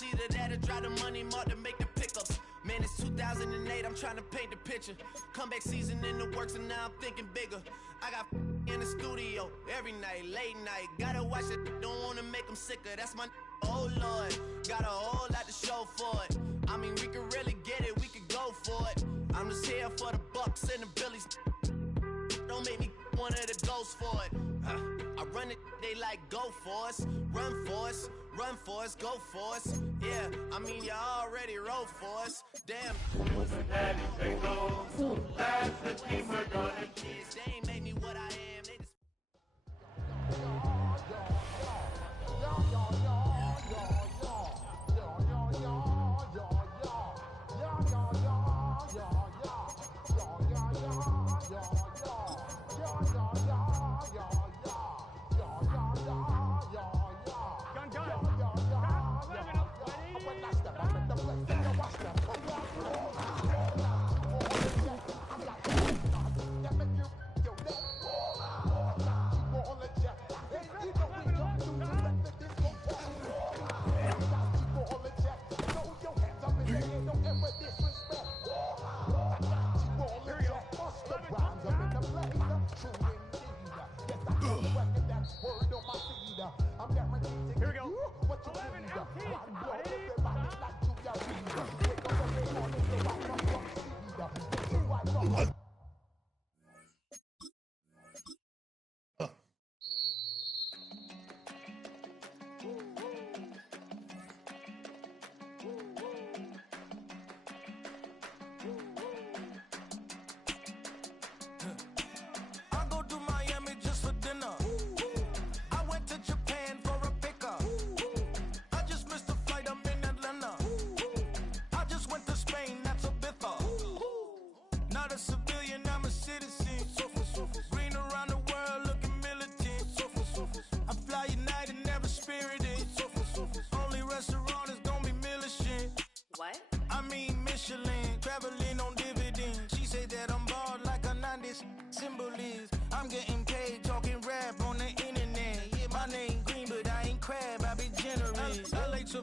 It's either that or drive the money mark to make the pickups. Man, it's 2008, I'm trying to paint the picture. Comeback season in the works and now I'm thinking bigger. I got in the studio every night, late night. Gotta watch it, don't wanna make them sicker. That's my oh Lord, got a whole lot to show for it. I mean, we could really get it, we could go for it. I'm just here for the Bucks and the Billies. Don't make me one of the ghosts for it. I run it, they like go for us, run for us, run for us, go for us. Yeah, I mean you already wrote for us. Damn. Daddy say go. That's the team we're gonna keep. They ain't made me what I am. They just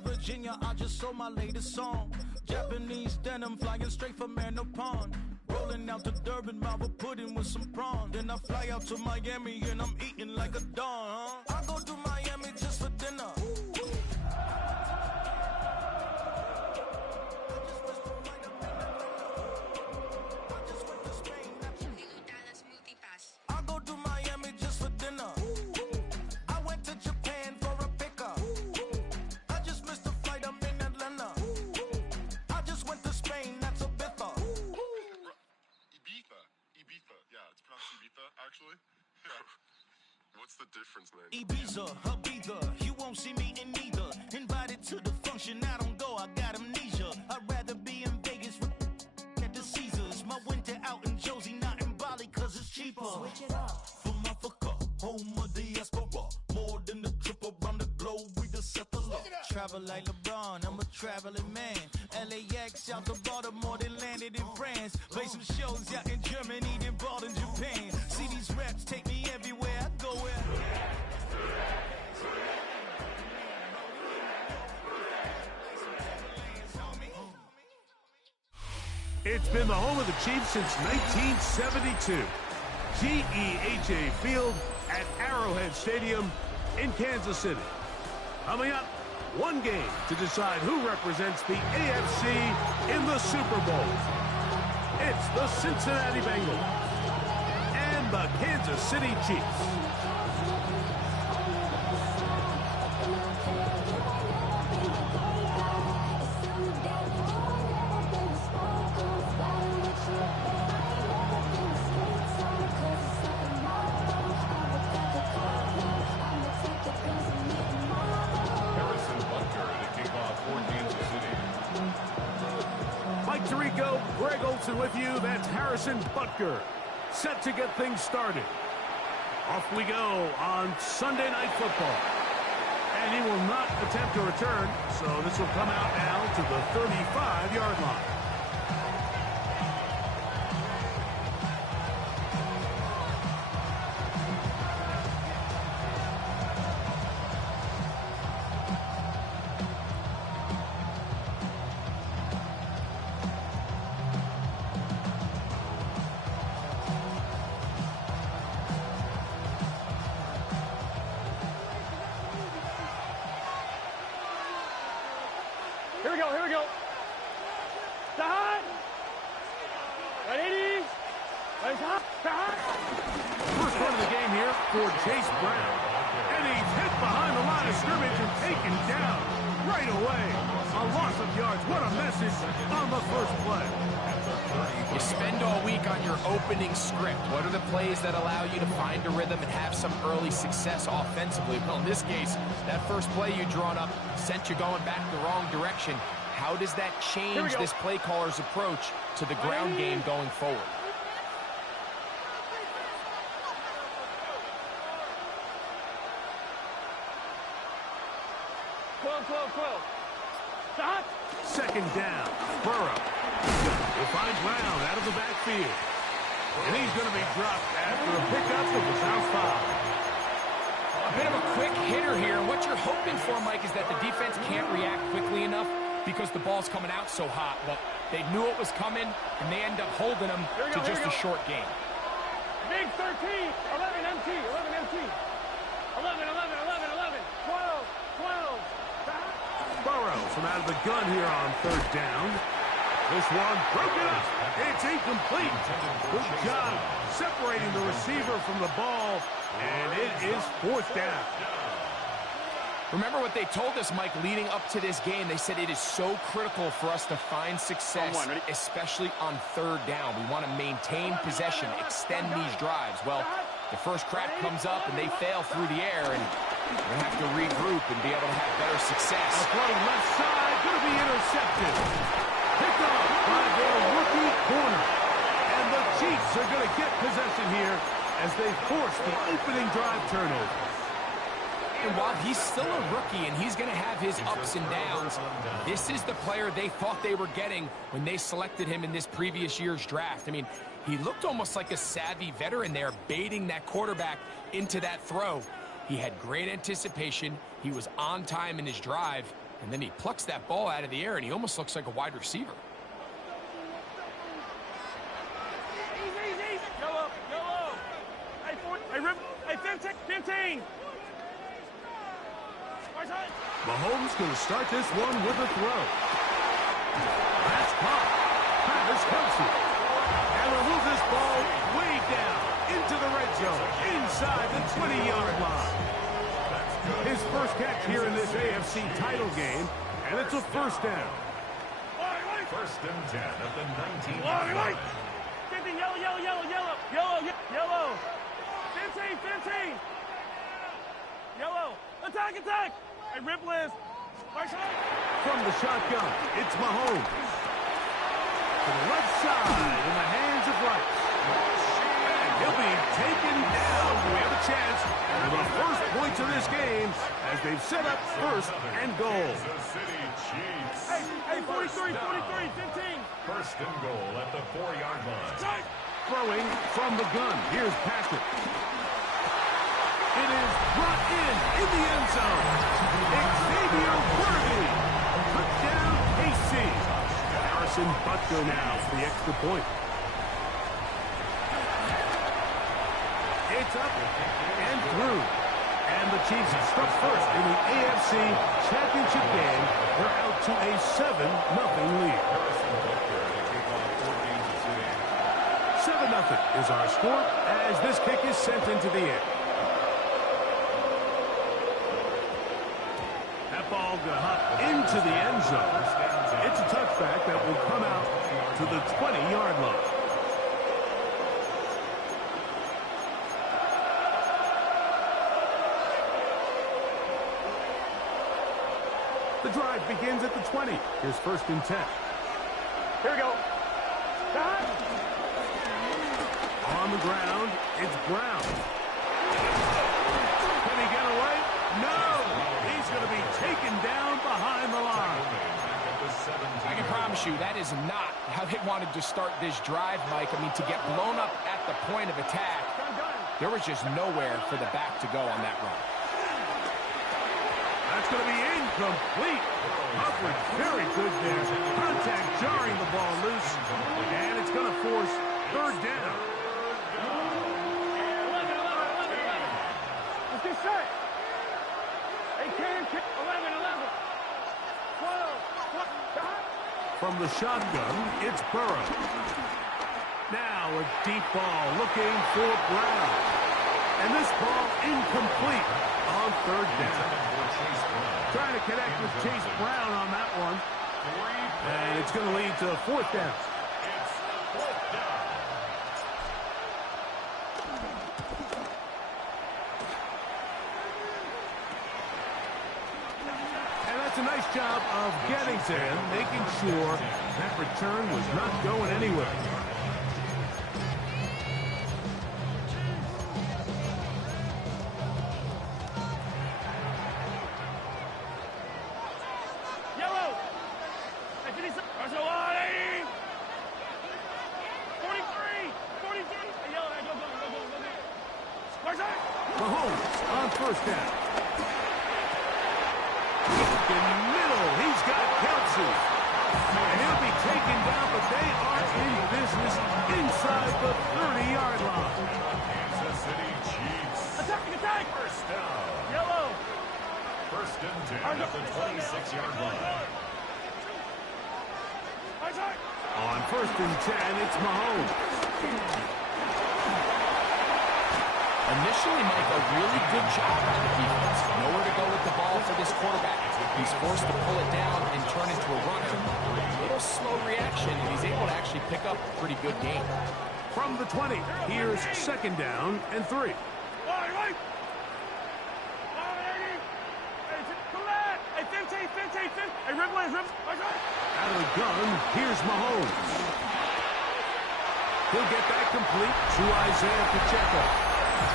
Virginia, I just sold my latest song. Japanese denim flying straight from Manopon. Rolling out to Durban, Marble pudding with some prawn. Then I fly out to Miami and I'm eating like a don, huh? I go to Miami just for dinner. I go to Miami just for dinner. I went to Japan for a pickup. I just missed a flight, I'm in Atlanta. I just went to Spain, that's a bither. Ibiza. Yeah, it's pronounced Ibiza, actually. Yeah. What's the difference, man? Ibiza, Ibiza, you won't see me in neither. Invited to the function, I don't go, I got amnesia. I'd rather be in Vegas at the Caesars. My winter out in Josie, not in Bali, cause it's cheaper. Switch it up. From Africa, home of the diaspora. More than the trip around the globe, we the settler. Travel like LeBron, I'm a traveling man. LAX out to Baltimore, then landed in France. Play some shows out in Germany, then bought in Japan. See these reps take me everywhere, I go where. It's been the home of the Chiefs since 1972. GEHA Field at Arrowhead Stadium in Kansas City. Coming up, one game to decide who represents the AFC in the Super Bowl. It's the Cincinnati Bengals and the Kansas City Chiefs. Greg Olson with you. That's Harrison Butker, set to get things started. Off we go on Sunday Night Football. And he will not attempt to return, so this will come out now to the 35-yard line. Here we go, here we go. Side. 180. First run of the game here for Chase Brown. And he's hit behind the line of scrimmage and taken down right away. A loss of yards. What a message on the first play. You spend all week on your opening script. What are the plays that allow you to find a rhythm and have some early success offensively? Well, in this case, that first play you drawn up sent you going back the wrong direction. How does that change this play caller's approach to the ground game going forward? Stop. Second down. Burrow. Will find Brown out of the backfield. And he's going to be dropped after a pickup of the South foul. A bit of a quick hitter here. What you're hoping for, Mike, is that the defense can't react quickly enough because the ball's coming out so hot. But they knew it was coming, and they end up holding them to just a short game. Big 13, 11 MT, 11 MT. 11, 11, 11, 11, 12, 12. Burrow from out of the gun here on third down. This one broken up. It's incomplete. Good job separating the receiver from the ball, and it is fourth down. Remember what they told us, Mike, leading up to this game. They said it is so critical for us to find success, especially on third down. We want to maintain possession, extend these drives. Well, the first crack comes up, and they fail through the air, and we're going to have to regroup and be able to have better success. A throw left side, going to be intercepted. Picked off by their rookie corner. And the Chiefs are going to get possession here as they force the opening drive turnover. And while he's still a rookie and he's going to have his ups and downs, this is the player they thought they were getting when they selected him in this previous year's draft. I mean, he looked almost like a savvy veteran there, baiting that quarterback into that throw. He had great anticipation. He was on time in his drive, and then he plucks that ball out of the air, and he almost looks like a wide receiver. Easy. Yellow. Hey, 15. Mahomes going to start this one with a throw. That's caught. Travis Kelce. And will move this ball way down into the red zone, inside the 20-yard line. His first catch here in this AFC title game, and it's a first down. First and 10 at the 19. Yellow. 15. Yellow. Attack. Hey, Ripley's. From the shotgun, it's Mahomes. To the left side, in the hands of Rice. And he'll be taken down. We have a chance for the first points of this game as they've set up first and goal. Kansas City Chiefs. Hey, 43, 15. First and goal at the 4-yard line. Throwing from the gun. Here's Patrick. It is brought in the end zone. Xavier Worthy. Touchdown, KC. Harrison Butker now for the extra point. It's up and through. And the Chiefs struck first in the AFC Championship game. They're out to a 7-0 lead. 7-0 is our score as this kick is sent into the air. That ball going to hop into the end zone. It's a touchback that will come out to the 20-yard line. The drive begins at the 20. Here's first and 10. Here we go. On the ground, it's Brown. Can he get away? No! He's going to be taken down behind the line. I can promise you that is not how they wanted to start this drive, Mike. I mean, to get blown up at the point of attack, there was just nowhere for the back to go on that run. That's going to be incomplete. Coverage very good there. Contact jarring the ball loose. And it's going to force third down. Let's get set. Hey, 10, 11, 12. from the shotgun, it's Burrow. Now a deep ball looking for Brown. And this ball incomplete on third down. Trying to connect with Chase Brown on that one. And it's going to lead to fourth down. A nice job of getting to him, making sure that return was not going anywhere. Yellow. 43. 43. Yellow. Go. Mahomes on first down. In middle, he's got Kelsey. And he'll be taken down, but they are in business inside the 30-yard line. Kansas City Chiefs. Attack! First down. Yellow. First and 10 at the 26-yard line. On first and 10, it's Mahomes. Initially, Mike, a really good job by the defense. Nowhere to go with the ball for this quarterback. He's forced to pull it down and turn into a runner. A little slow reaction, and he's able to actually pick up a pretty good game. From the 20, here's second down and 3. Out of the gun, here's Mahomes. He'll get that complete to Isaiah Pacheco.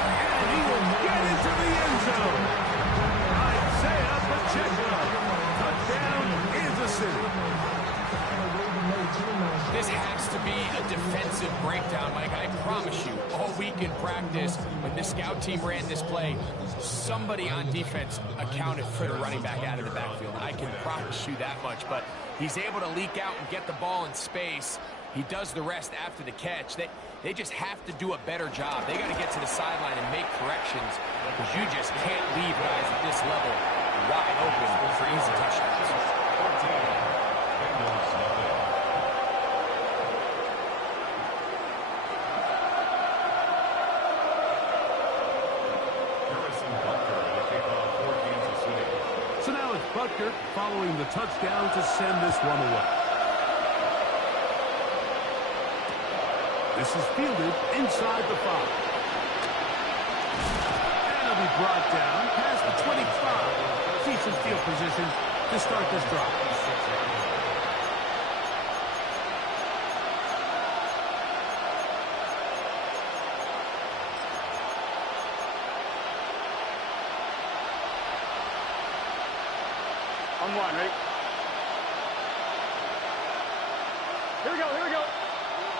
And he will get into the end zone. Isaiah Pacheco. Touchdown, Kansas City. This has to be a defensive breakdown, Mike. I promise you, all week in practice, when the scout team ran this play, somebody on defense accounted for the running back out of the backfield. I can promise you that much, but he's able to leak out and get the ball in space. He does the rest after the catch. They just have to do a better job. They got to get to the sideline and make corrections, because you just can't leave guys at this level wide open for easy touchdowns. So now it's Butker following the touchdown to send this one away. This is fielded inside the 5. And it'll be brought down past the 25. Decent field position to start this drive. On one, ready? Here we go.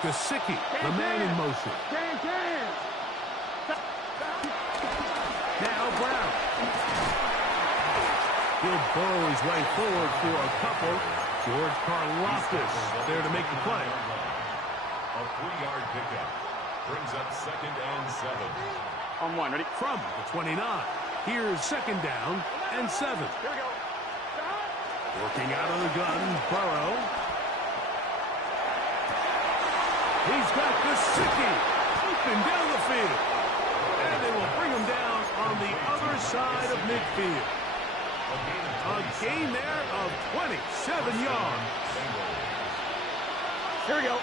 Gesicki, the man in motion. Now Brown. He'll burrow his way forward for a couple. George Karlaftis there to make the play. A 3-yard pickup brings up second and 7. On one, ready? From the 29, here's second down and 7. Here we go. Working out of the gun, Burrow. He's got Gesicki open down the field. And they will bring him down on the other side of midfield. A gain there of 27 yards. Here we go.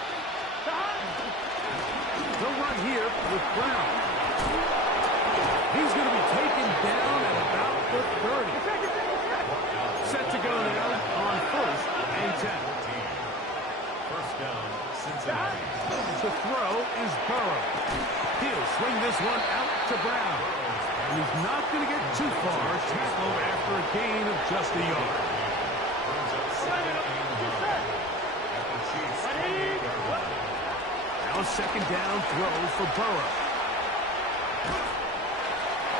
They'll run here with Brown. He's going to be taken down at about the 30. Set to go now on first and 10. First down, Cincinnati. The throw is Burrow. He'll swing this one out to Brown. And he's not going to get too far. Tackled after a gain of just a yard. Brings up second and 9 at the Chiefs' 28-yard line. Now a second down throw for Burrow.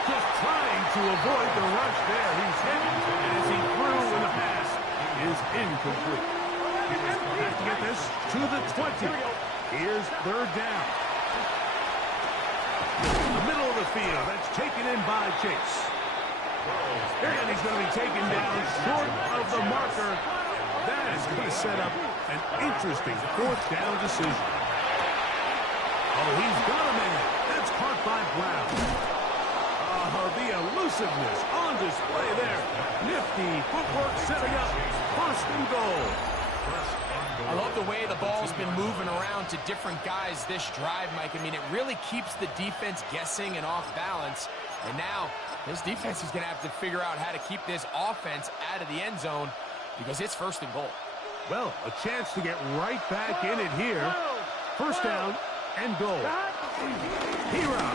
Just trying to avoid the rush there. He's hit as he threw in the pass is incomplete. Have to get this to the 20. Here's third down. The middle of the field. That's taken in by Chase. And he's going to be taken down short of the marker. That is going to set up An interesting fourth down decision. Oh, he's got a man. That's caught by Brown. Oh, the elusiveness on display there. Nifty footwork setting up. First and goal. I love the way the ball's been moving around to different guys this drive, Mike. I mean, it really keeps the defense guessing and off balance. And now, this defense is going to have to figure out how to keep this offense out of the end zone because it's first and goal. Well, a chance to get right back in it here. First down and goal. Hero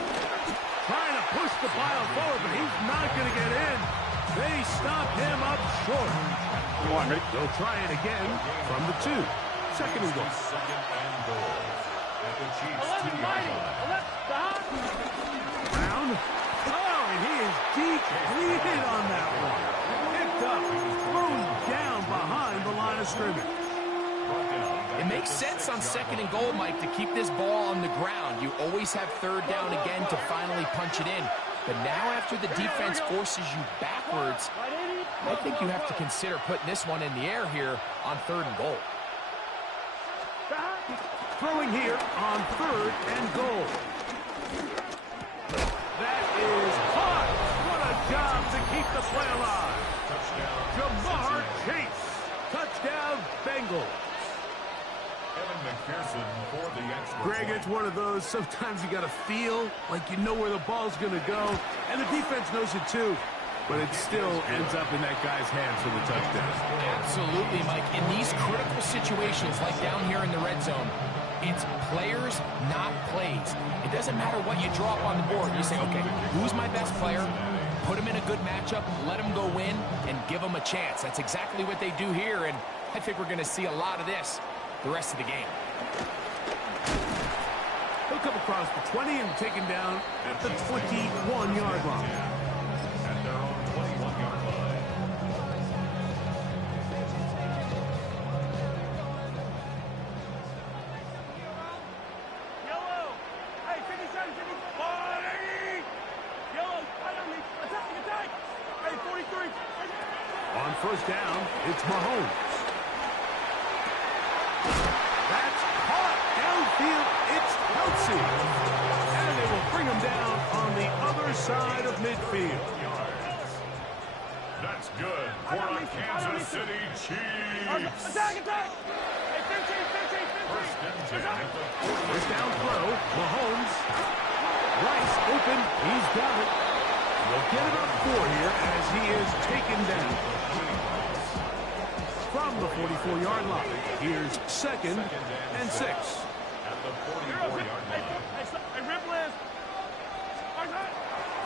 trying to push the pile forward, but he's not going to get in. They stop him up short. They'll try it again from the 2. Second and goal. Brown. Oh, and he is depleted on that one. Picked up, thrown down behind the line of scrimmage. It makes sense on second and goal, Mike, to keep this ball on the ground. You always have third down again to finally punch it in. But now after the defense forces you backwards, I think you have to consider putting this one in the air here on third and goal. Throwing here on third and goal. That is caught. What a job to keep the play alive. Jamar Chase. Touchdown, Bengals. Greg, it's one of those, sometimes you got to feel like you know where the ball's going to go, and the defense knows it too, but it still ends up in that guy's hands for the touchdown. Absolutely, Mike. In these critical situations, like down here in the red zone, it's players, not plays. It doesn't matter what you draw up on the board. You say, okay, who's my best player? Put him in a good matchup, let him go win, and give him a chance. That's exactly what they do here, and I think we're going to see a lot of this the rest of the game. He'll come across the 20 and taken down at the 21-yard line. At their own 21-yard line. Yellow. Hey, 57, 40. Yellow, right on me. Attack. Hey, 43. On first down, it's Mahomes. That's caught downfield. It's Kelsey. And they will bring him down on the other side of midfield. That's good for the Kansas City Chiefs. Attack. Hey, 15. First and 10 at the 40. First down throw. Mahomes. Rice open. He's got it. They'll get it up 4 here as he is taken down. From the 44-yard line, here's second and 6. At the 44-yard line. Hey, Ripple.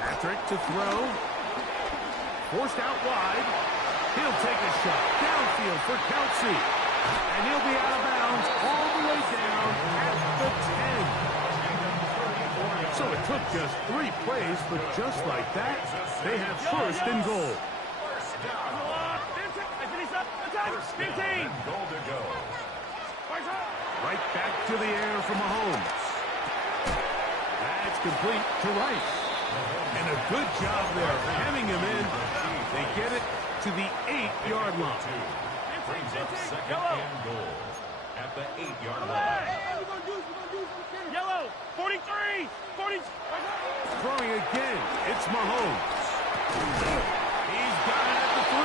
Patrick to throw. Forced out wide. He'll take a shot downfield for Kelsey. And he'll be out of bounds all the way down at the 10. So it took just 3 plays, but just like that, they have first and goal. First down and goal to go. Right back to the air for Mahomes. That's complete to Rice. And a good job there, hemming him in. They get it to the 8-yard line. Brings up second and goal at the 8-yard line. Yellow, 43. 40. Throwing again, it's Mahomes. He's got it at the 3.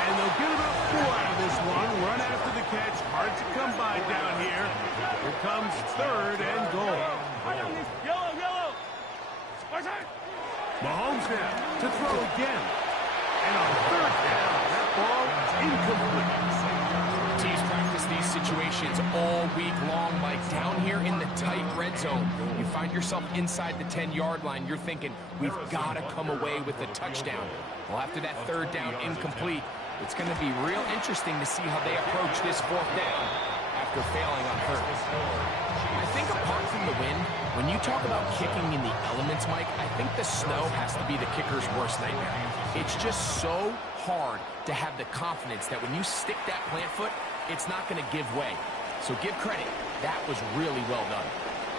And they'll get about 4 out of this one. Run after the catch. Hard to come by down here. Here comes third and goal. Yellow. Mahomes now to throw again. And on third down, that ball incomplete. Teams practice these situations all week long, Mike. Down here in the tight red zone, you find yourself inside the 10-yard line. You're thinking, we've got to come away with a touchdown. Well, after that third down incomplete, it's going to be real interesting to see how they approach this fourth down after failing on third. I think apart from the wind, when you talk about kicking in the elements, Mike, I think the snow has to be the kicker's worst nightmare. It's just so hard to have the confidence that when you stick that plant foot, it's not going to give way. So give credit. That was really well done.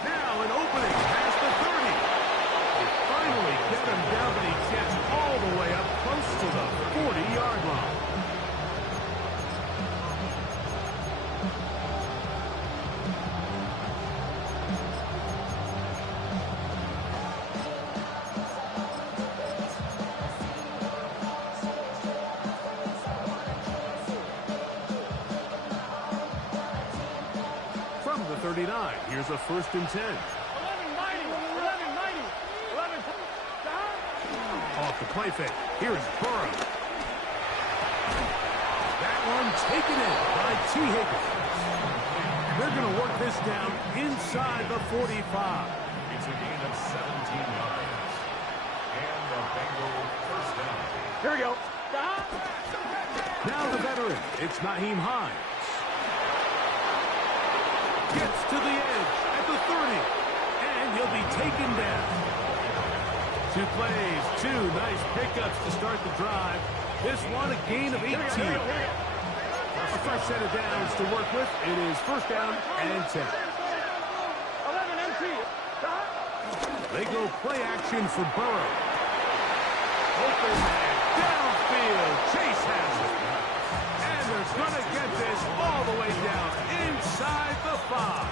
Now an opening past the 30. They finally get him down, but he gets all the way up close to the 40-yard line. 39. Here's a 1st and 10. 11 mighty. 11 mighty. 11. Off the play fake. Here's Burrow. That one taken in by T. Higgins. They're going to work this down inside the 45. It's a gain of 17 yards. And the Bengal first down. Here we go. Now the veteran. It's Nyheim Hines. Gets to the edge at the 30. And he'll be taken down. 2 plays, 2 nice pickups to start the drive. This one a gain of 18. A fresh set of downs to work with. It is 1st down and 10. 11 MT. They go play action for Burrow. Open man, downfield. Chase has it. And they're going to get this all the way down inside the 5.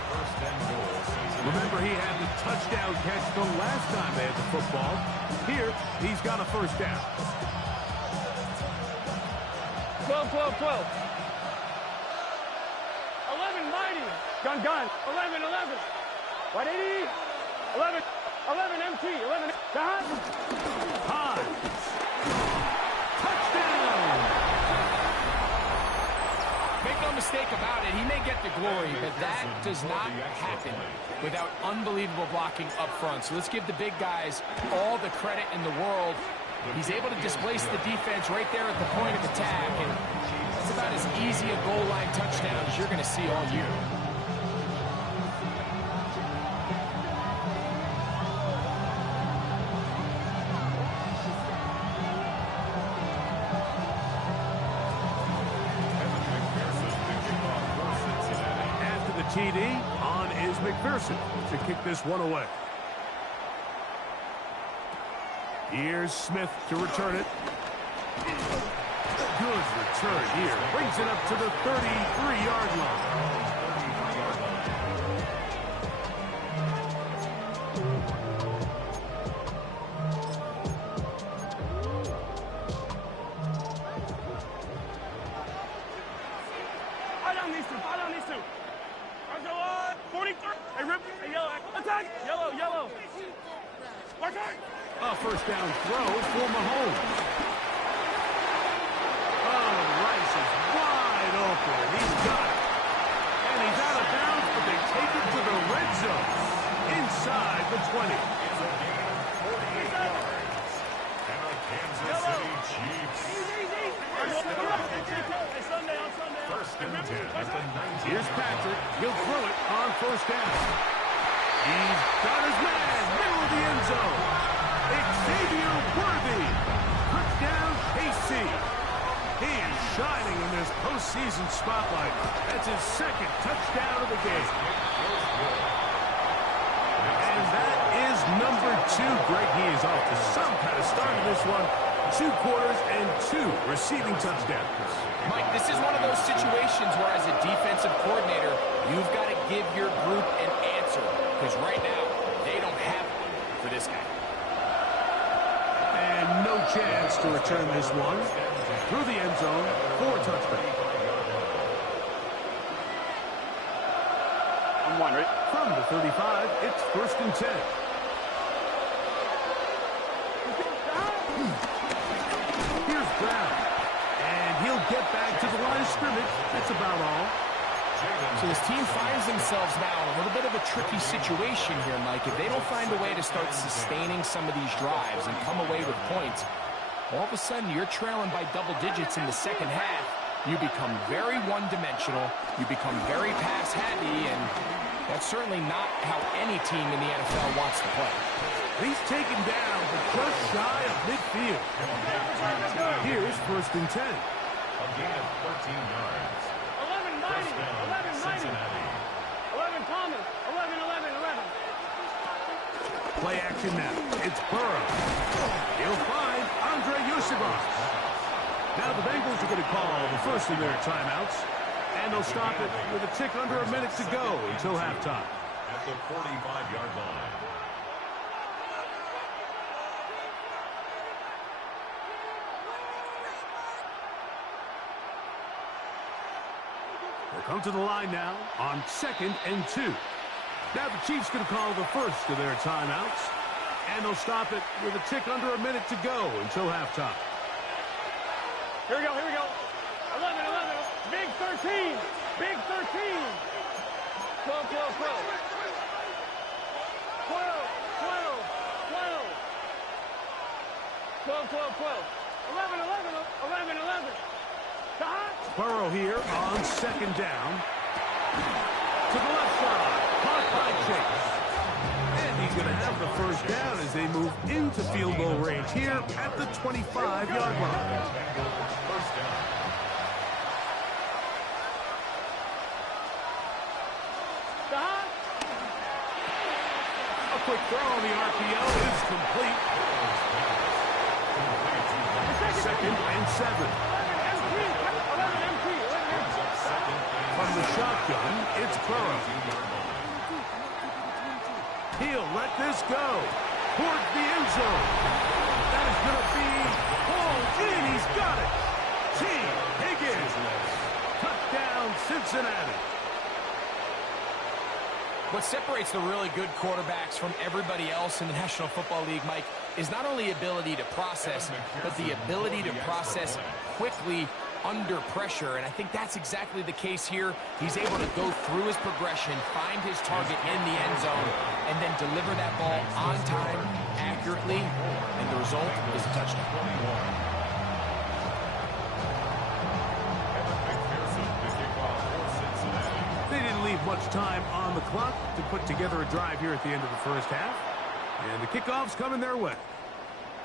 Remember, he had the touchdown catch the last time they had the football. Here, he's got a 1st down. 12, 12, 12. 11 mighty. Gun. 11, 11. 180. 11, 11 MT. 11. Hines. Touchdown. Make no mistake about it, he may get the glory, but that does not happen without unbelievable blocking up front. So let's give the big guys all the credit in the world. He's able to displace the defense right there at the point of attack, and it's about as easy a goal line touchdown as you're going to see all year. After the TD, on is McPherson to kick this one away. Here's Smith to return it. Good return here. Brings it up to the 33-yard line. Follow these two. 43. Hey, rip. Hey, yellow. Attack. Yellow. Watch out. A 1st down throw for Mahomes. Oh, Rice is wide open. He's got it. And he's out of bounds, but they take it to the red zone. Inside the 20. It's a gain of 48 yards. And the Kansas City Chiefs. Hey, Sunday. 1st and 10 at the 19. Here's Patrick. He'll throw it on 1st down. He's got his man. Middle of the end zone. Xavier Worthy. Touchdown, KC. He is shining in this postseason spotlight. That's his 2nd touchdown of the game. And that is number 2. Greg, he is off to some kind of start in this one. 2 quarters and 2 receiving touchdowns. Mike, this is one of those situations where as a defensive coordinator, you've got to give your group an answer. Because right now, they don't have one for this guy. And no chance to return this one. Through the end zone for a touchdown. I'm one, right? From the 35, it's 1st and 10. Here's Brown. And he'll get back to the line of scrimmage. That's about all. So this team finds themselves now in a little bit of a tricky situation here, Mike. If they don't find a way to start sustaining some of these drives and come away with points, all of a sudden you're trailing by double digits in the 2nd half. You become very one-dimensional. You become very pass-heavy, and that's certainly not how any team in the NFL wants to play. He's taken down, but just shy of midfield. Here's 1st and 10. A gain of 13 yards. 11 mighty. 11 mighty. 11 Thomas. 11. Play action now. It's Burrow. He'll find Andre Yusibov. Now the Bengals are going to call the first of their timeouts. And they'll stop it with a tick under a minute to go until halftime. At the 45-yard line. They'll come to the line now on 2nd and 2. Now the Chiefs going to call the first of their timeouts, and they'll stop it with a tick under a minute to go until halftime. Here we go, here we go. 11, 11, big 13, big 13. 12, 12, 12. 12, 12, 12. 12, 12, 12. 11, 11, 11, 11. Burrow here on 2nd down. To the left side, caught by Chase. And he's going to have the first down as they move into field goal range here at the 25-yard line. First down. A quick throw on the RPO is complete. 2nd and 7. From the shotgun, it's Burrow. He'll let this go towards the end zone. That is going to be pulled in. He's got it. T. Higgins. Touchdown, Cincinnati. What separates the really good quarterbacks from everybody else in the National Football League, Mike, is not only ability to process, but the ability to process quickly under pressure, and I think that's exactly the case here. He's able to go through his progression, find his target in the end zone, and then deliver that ball on time, accurately, and the result is a touchdown. They didn't leave much time on the clock to put together a drive here at the end of the first half, and the kickoff's coming their way.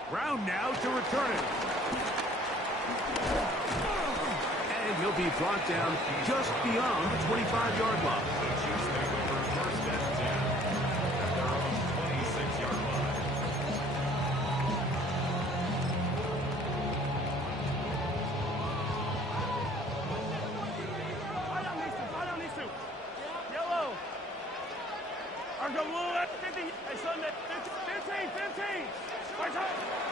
Brown now to return it. And he'll be brought down just beyond the 25-yard line. Yellow. Argo blue at 50. I saw that 15.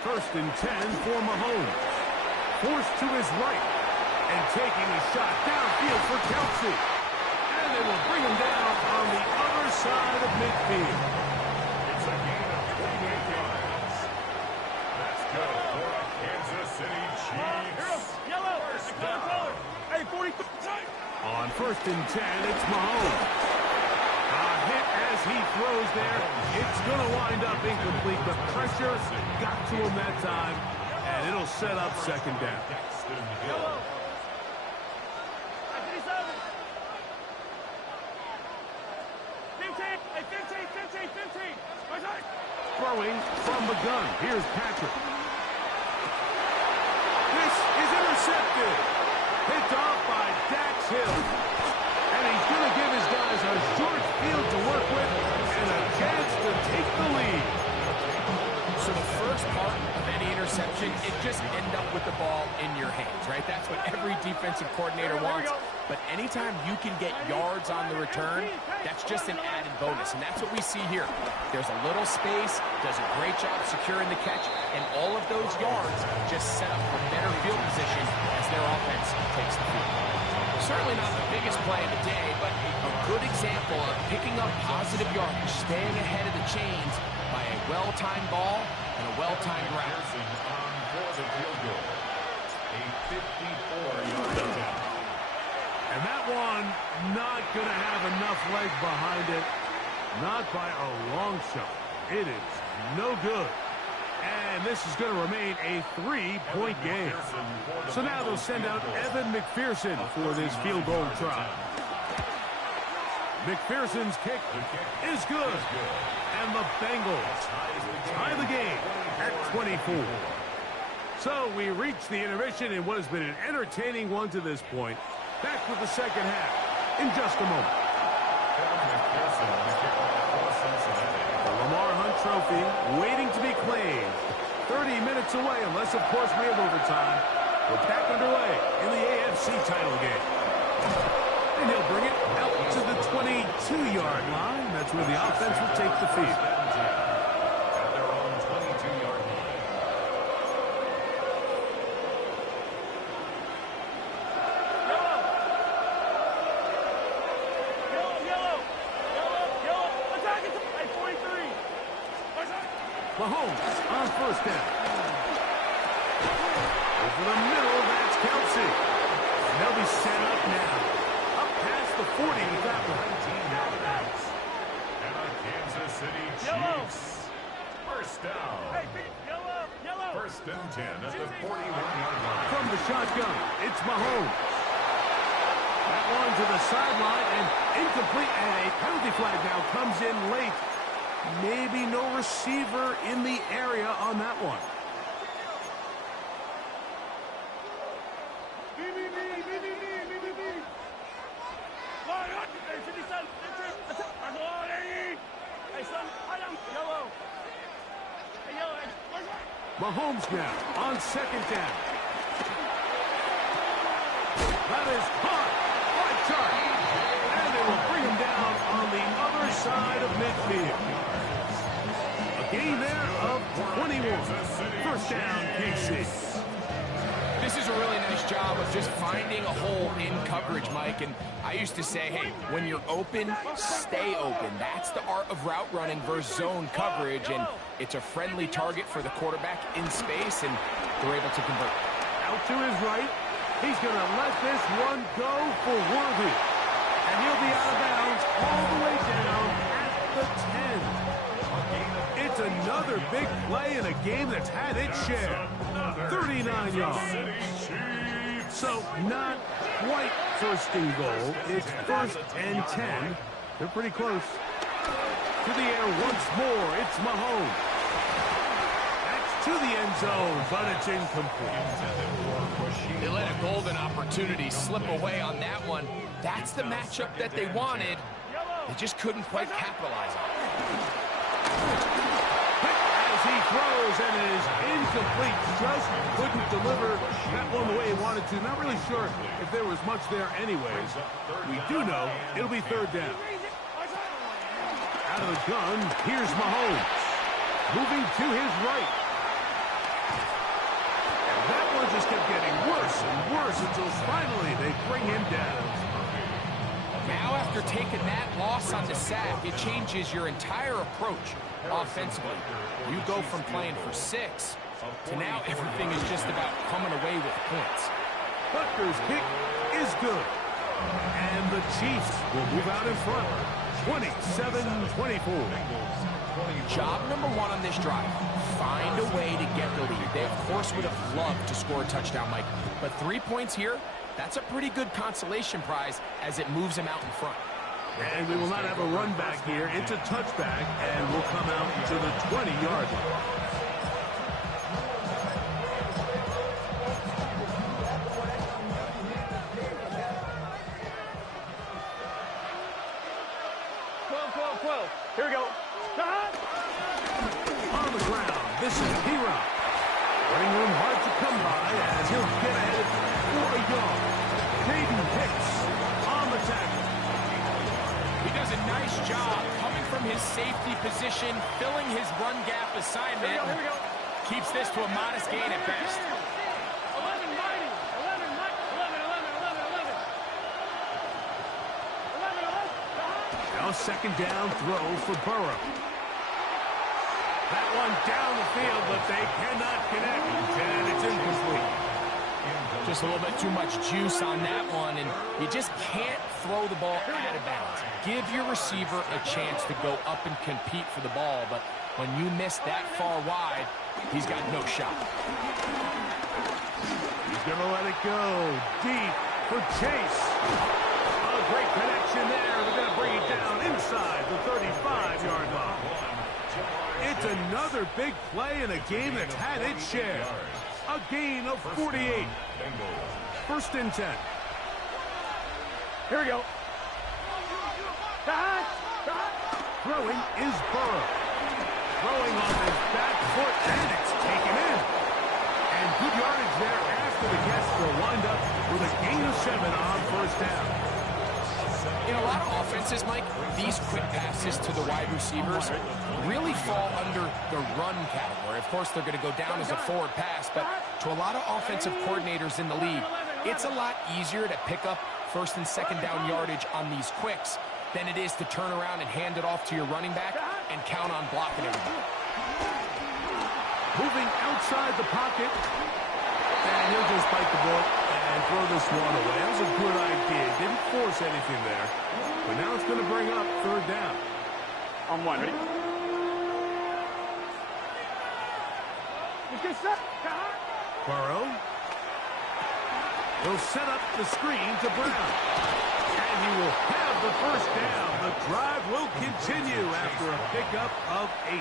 1st and 10 for Mahomes. Forced to his right. And taking a shot downfield for Kelsey. And they will bring him down on the other side of midfield. It's a gain of 28 yards. That's good for the Kansas City Chiefs. Yellow. Color. Hey, 40. On 1st and 10, it's Mahomes. A hit as he throws there. It's going to wind up incomplete. The pressure got to him that time, and it'll set up 2nd down. Yellow. 15. Throwing from the gun. Here's Patrick. This is intercepted. Picked off by Dax Hill. And he's going to give his guys a short field to work with and a chance to take the lead. So the first part of any interception, it just end up with the ball in your hands, right? That's what every defensive coordinator wants. But anytime you can get yards on the return, that's just an added bonus. And that's what we see here. There's a little space, does a great job securing the catch, and all of those yards just set up for better field position as their offense takes the field. Certainly not the biggest play of the day, but a good example of picking up positive yardage, staying ahead of the chains by a well-timed ball and a well-timed route. On for the field goal. A 54-yard attempt. And that one not going to have enough leg behind it. Not by a long shot. It is no good. And this is going to remain a 3-point game. So now they'll send out Evan McPherson for this field goal try. McPherson's kick is good. And the Bengals tie the game at 24. So we reach the intermission in what has been an entertaining one to this point. Back with the second half in just a moment. The Lamar Hunt Trophy waiting to be claimed. 30 minutes away, unless, of course, we have overtime. We're back underway in the AFC title game. And he'll bring it out to the 22-yard line. That's where the offense will take the field. At their own 22-yard line. Mahomes on first down. Over the middle, that's Kelsey. And they'll be set up now. Up past the 40 with that one. 19 yards. And a Kansas City Chiefs. First down. First and 10 at the 41-yard line. From the shotgun, it's Mahomes. That one to the sideline and incomplete, and a penalty flag now comes in late. Maybe no receiver in the area on that one. Mahomes now on second down. That is caught. Right charge. And they will bring him down on the other side of midfield. A gain there of 21. First down, KC. This is a really nice job of just finding a hole in coverage, Mike. And I used to say, hey, when you're open, stay open. That's the art of route running versus zone coverage. And it's a friendly target for the quarterback in space, and they're able to convert. Out to his right. He's going to let this one go for Worthy. And he'll be out of bounds all the way down at the 10. It's another big play in a game that's had its share. 39 yards. So not quite first and goal. It's first and 10. They're pretty close. To the air once more. It's Mahomes. That's to the end zone, but it's incomplete. They let a golden opportunity slip away on that one. That's the matchup that they wanted. They just couldn't quite capitalize on it. As he throws, and it is incomplete. Just couldn't deliver that one the way he wanted to. Not really sure if there was much there anyways. We do know it'll be third down. Out of the gun, here's Mahomes. Moving to his right. And that one just kept getting worse and worse until finally they bring him down. Now, after taking that loss on the sack, it changes your entire approach offensively. You go from playing for 6 to now everything is just about coming away with points. Butker's kick is good. And the Chiefs will move out in front. 27-24. Job number 1 on this drive, find a way to get the lead. They, of course, would have loved to score a touchdown, Mike. But 3 points here, that's a pretty good consolation prize as it moves them out in front. And we will not have a run back here. It's a touchback, and we'll come out to the 20-yard line. Here we go. On the ground, this is P-Rock. Running room hard to come by as he'll get ahead for a yard. Caden Hicks on the tackle. He does a nice job coming from his safety position, filling his run gap assignment. Here we go. Keeps this to a modest gain at best. 11 mighty. 11 mighty. 11. Now second down throw for Burrow. That one down the field, but they cannot connect, and it's incomplete. Just a little bit too much juice on that one, and you just can't throw the ball out of bounds. Give your receiver a chance to go up and compete for the ball, but when you miss that far wide, he's got no shot. He's going to let it go deep for Chase. A great connection there. They're going to bring it down inside the 35-yard line. It's another big play in a game that's had its share. A gain of 48. First and 10. Here we go. Throwing is Burrow. Throwing on his back foot, and it's taken in. And good yardage there after the catch. They'll wind up with a gain of 7 on first down. In a lot of offenses, Mike, these quick passes to the wide receivers really fall under the run category. Of course, they're going to go down as a forward pass, but to a lot of offensive coordinators in the league, it's a lot easier to pick up first and second down yardage on these quicks than it is to turn around and hand it off to your running back and count on blocking everybody. moving outside the pocket. And he'll just bite the bullet and throw this one away. That was a good idea. Didn't force anything there. But now it's going to bring up third down. On one, ready? Let's get set. Burrow. He'll set up the screen to Brown. And he will have the first down. The drive will continue after a pickup of 8.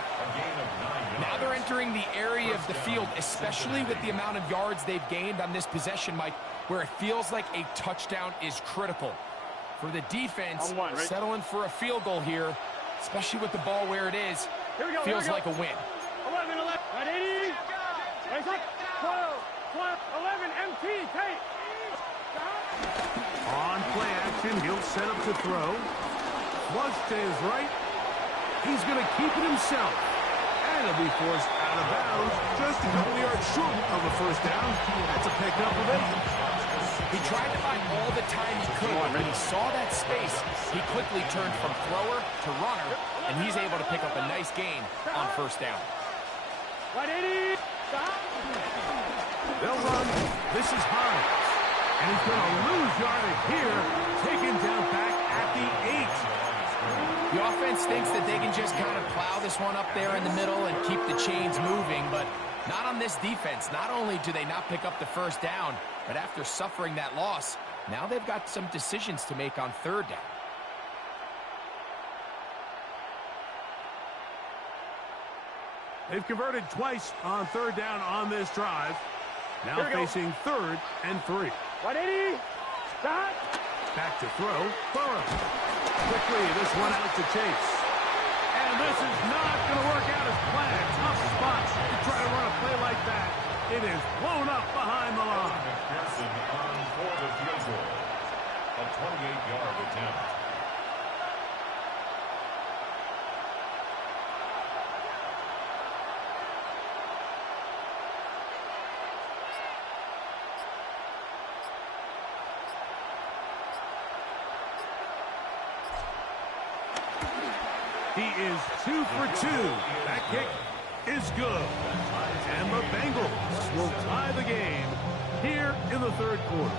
Now they're entering the area of the field, especially with the amount of yards they've gained on this possession, Mike, where it feels like a touchdown is critical. For the defense, settling for a field goal here, especially with the ball where it is, feels like a win. 11, 80. 12, 11, MT, take. On play action, he'll set up to throw. Flush to his right. He's going to keep it himself. And he'll be forced out of bounds just a couple yards short of a first down. That's a pickup of 8. He tried to buy all the time he could. When he saw that space, he quickly turned from thrower to runner, and he's able to pick up a nice gain on first down. 180. They'll run. This is high. And he's going to lose yardage here, taken down back at the 8. The offense thinks that they can just kind of plow this one up there in the middle and keep the chains moving, but not on this defense. Not only do they not pick up the first down, but after suffering that loss, now they've got some decisions to make on third down. They've converted twice on third down on this drive. Now facing 3rd and 3. 180. Stop. Back to throw. Burrow. Quickly, this one out to Chase. And this is not going to work out as planned. Tough spot to try to run a play like that. It is blown up behind the line. McPherson on for the field goal. A 28-yard attempt. He is 2 for 2. That kick is good. And the Bengals will tie the game here in the third quarter.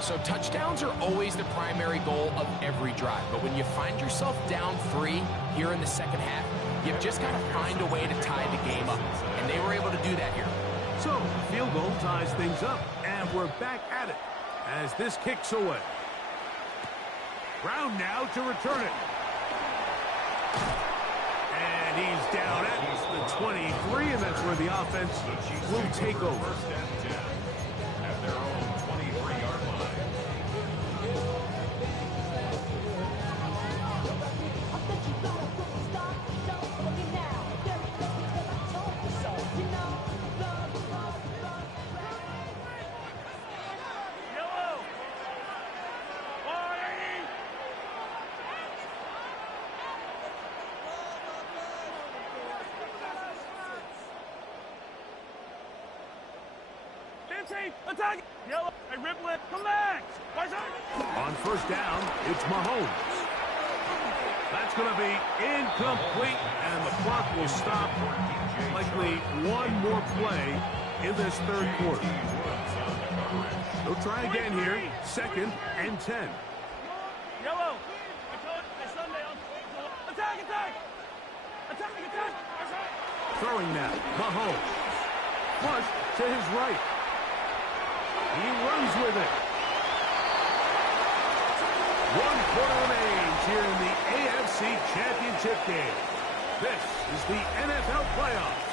So touchdowns are always the primary goal of every drive. But when you find yourself down 3 here in the second half, you've just got to find a way to tie the game up. And they were able to do that here. So, field goal ties things up, and we're back at it as this kicks away. Brown now to return it. And he's down at the 23, and that's where the offense will take over. At their own 23-yard line. Attack! Yellow! Hey, Riplet! Come back! On first down, it's Mahomes. That's going to be incomplete, and the clock will stop. Likely one more play in this third quarter. They'll try again here. 2nd and 10. Yellow! Sunday. Attack! Attack! Attack! Attack! Throwing now, Mahomes. Flush to his right. He runs with it. 1 quarter remains here in the AFC Championship game. This is the NFL playoffs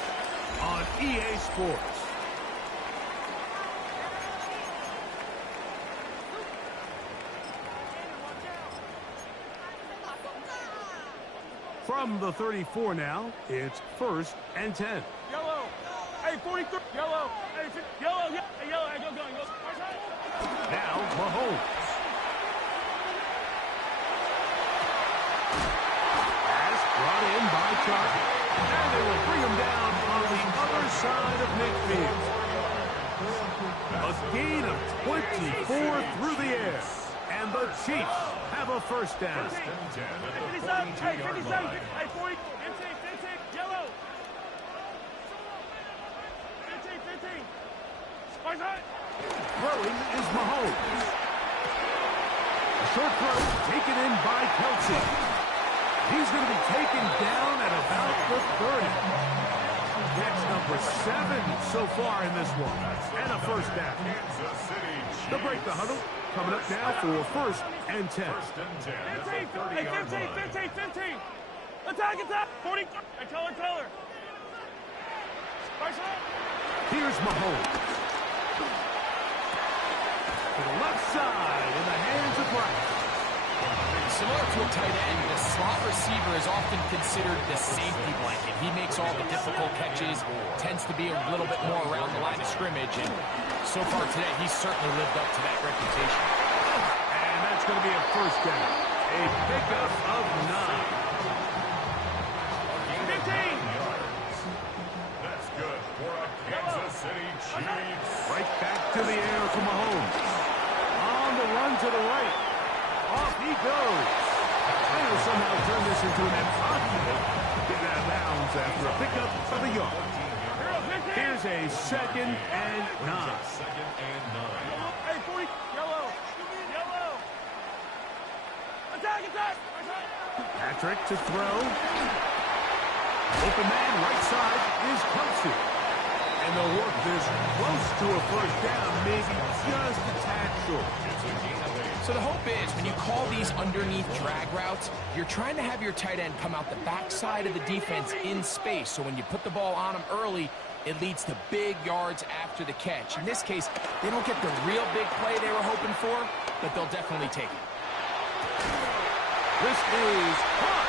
on EA Sports. From the 34 now, it's 1st and 10. Yellow! Hey, 43! Yellow! Hey, yellow! Hey, yellow! Hey, go! Now, Mahomes. Pass brought in by Chuck. And they will bring him down on the other side of midfield. A gain of 24 through the air. And the Chiefs have a first down. 57! Hey, 57! Hey, 40! Intake! Yellow! Throwing is Mahomes. A short throw taken in by Kelsey. He's going to be taken down at about the 30. Catch number 7 so far in this one. And a first down. They'll break the huddle. Coming up now for 1st and 10. 15. Attack. 40. Color. Here's Mahomes. To the left side in the hands of Rice. Similar to a tight end, the slot receiver is often considered the safety blanket. He makes all the difficult catches, tends to be a little bit more around the line of scrimmage, and so far today, he's certainly lived up to that reputation. And that's going to be a first down. A pickup of 9. 15. That's good for a Kansas City Chiefs. Right back to the air for Mahomes. On the run to the right. Off he goes. And he'll somehow turn this into an impossible. Get out of bounds after a pickup of a yard. Here's a 2nd and 9. Hey, 40. Yellow. Attack. Patrick to throw. Open man right side is Kelsey. And they'll work this close to a first down, maybe just a tad short. So the hope is, when you call these underneath drag routes, you're trying to have your tight end come out the backside of the defense in space. So when you put the ball on him early, it leads to big yards after the catch. In this case, they don't get the real big play they were hoping for, but they'll definitely take it. This is caught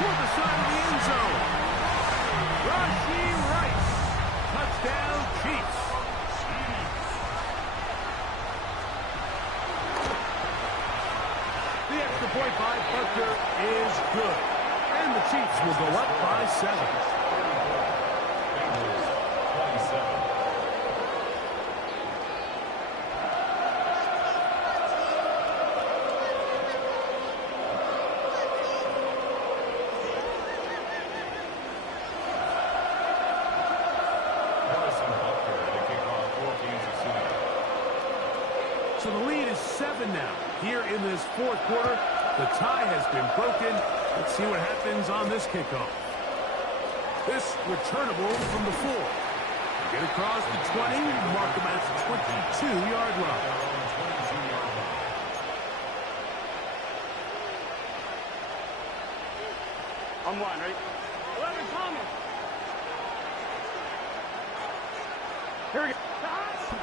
toward the side of the end zone. Rashee Rice. Touchdown, Chiefs. The extra point by Butker is good. And the Chiefs will go up by 7. So the lead is 7 now. Here in this 4th quarter, the tie has been broken. Let's see what happens on this kickoff. This returnable from the 4. Get across the 20, mark them at the 22-yard line. I'm line, right? 11, Thomas. Here we go.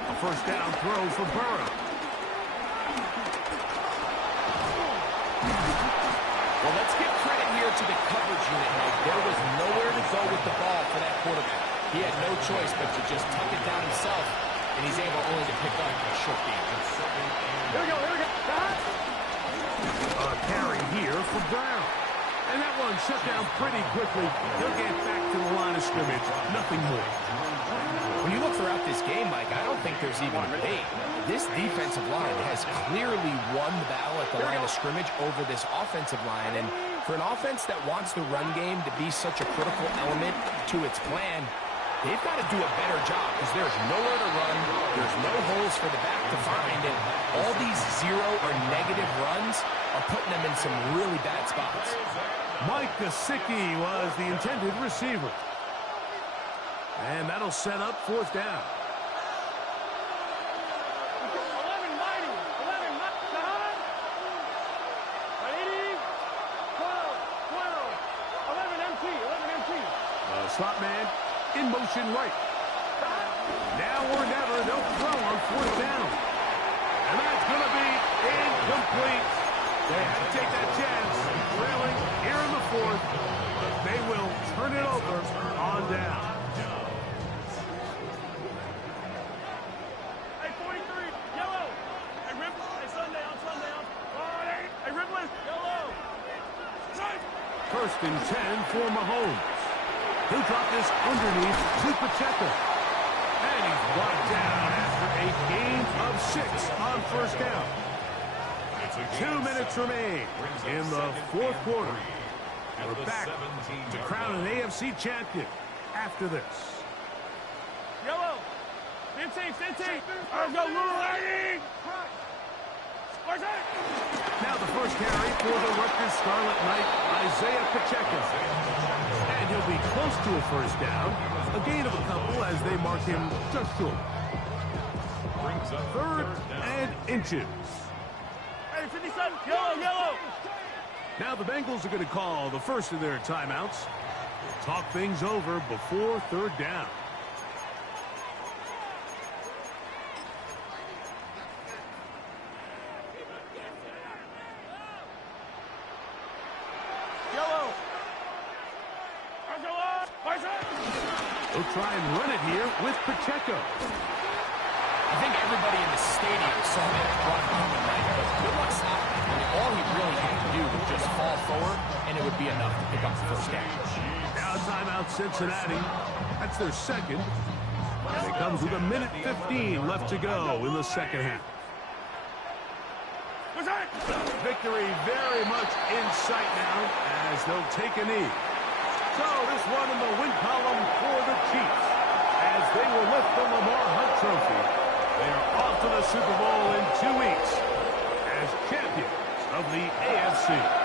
A first down throw for Burrow. Well, let's give credit here to the coverage unit, Mike. There was nowhere to go with the ball for that quarterback. He had no choice but to just tuck it down himself, and he's able only to pick up a short game. Here we go. A carry here for Brown. And that one shut down pretty quickly. He'll get back to the line of scrimmage. Nothing more. When you look throughout this game, Mike, I don't think there's even a debate. This defensive line has clearly won the battle at the line of scrimmage over this offensive line. And for an offense that wants the run game to be such a critical element to its plan, they've got to do a better job because there's nowhere to run. There's no holes for the back to find. And all these 0 or negative runs are putting them in some really bad spots. Mike Gesicki was the intended receiver. And that'll set up 4th down. 11, mighty. 11, Sahad. 80. 12. 11 MT. Slot man in motion right. Now or never, they'll throw on 4th down. And that's going to be incomplete. They have to take that chance. Trailing here in the 4th. But they will turn it over on down. Hey, 43, yellow. Hey, Rip. Hey, Sunday on. Hey, Ripley, yellow. 1st and 10 for Mahomes. He'll drop this underneath to Pacheco. And he's brought down after a gain of 6 on 1st down. 2 minutes remain in the 4th quarter. We're back to crown an AFC champion after this. Yellow. 15. Now the first carry for the Rutgers Scarlet Knight, Isaiah Pacheco. And he'll be close to a first down. A gain of a couple as they mark him just short. Third and inches. Hey, 57, yellow. Now the Bengals are going to call the first of their timeouts. We'll talk things over before third down. They'll try and run it here with Pacheco. I think everybody in the stadium saw that run coming right, but good luck stopping it. I mean, all he really had to do was just fall forward, and it would be enough to pick up the first down. Now timeout Cincinnati. That's their second. And it comes with 1:15 left to go in the second half. Victory very much in sight now as they'll take a knee. So this one in the win column for the Chiefs as they will lift the Lamar Hunt Trophy. They are off to the Super Bowl in 2 weeks as champions of the AFC.